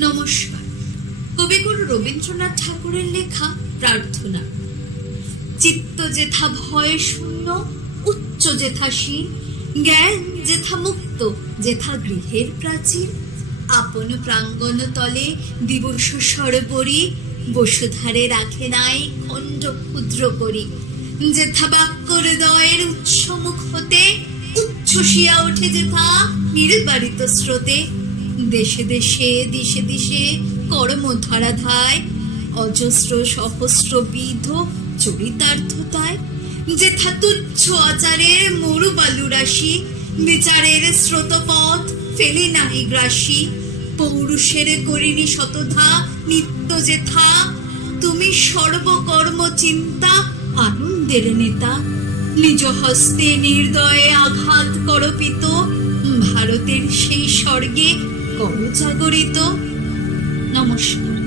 নমস্কার। কবিগুরু রবীন্দ্রনাথ ঠাকুরের লেখা প্রার্থনা। চিত্ত যেথা ভয় শূন্য, উচ্চ যেথা শীল, জ্ঞান যেথা মুক্ত, যেথা গৃহের প্রাচীর আপন প্রাঙ্গণ তলে দিবস সরবরি, বসুধারে রাখে নাই খণ্ড ক্ষুদ্র করি। যেথা বাক্যর দয়ের উৎসমুখ হতে উচ্ছ্বসিয়া ওঠে যেথা নির্বারিত স্রোতে। দেশে দেশে, দিশে দিশে কর্মধারা ধায় অজস্র সহস্র বিধ, চরিতার্থতায়। যেথা তুচ্ছ আচারের মরু বালু রাশি, বিচারের স্রোতপথ ফেলি নাহি গ্রাসী। পৌরুষের করিনি শতধা, নিত্য যেথা, তুমি সর্বকর্ম চিন্তা, আনন্দের নেতা। নিজ হস্তে নির্দয়ে আঘাত করপিত সেই স্বর্গে করজাগরিত নমস্কার।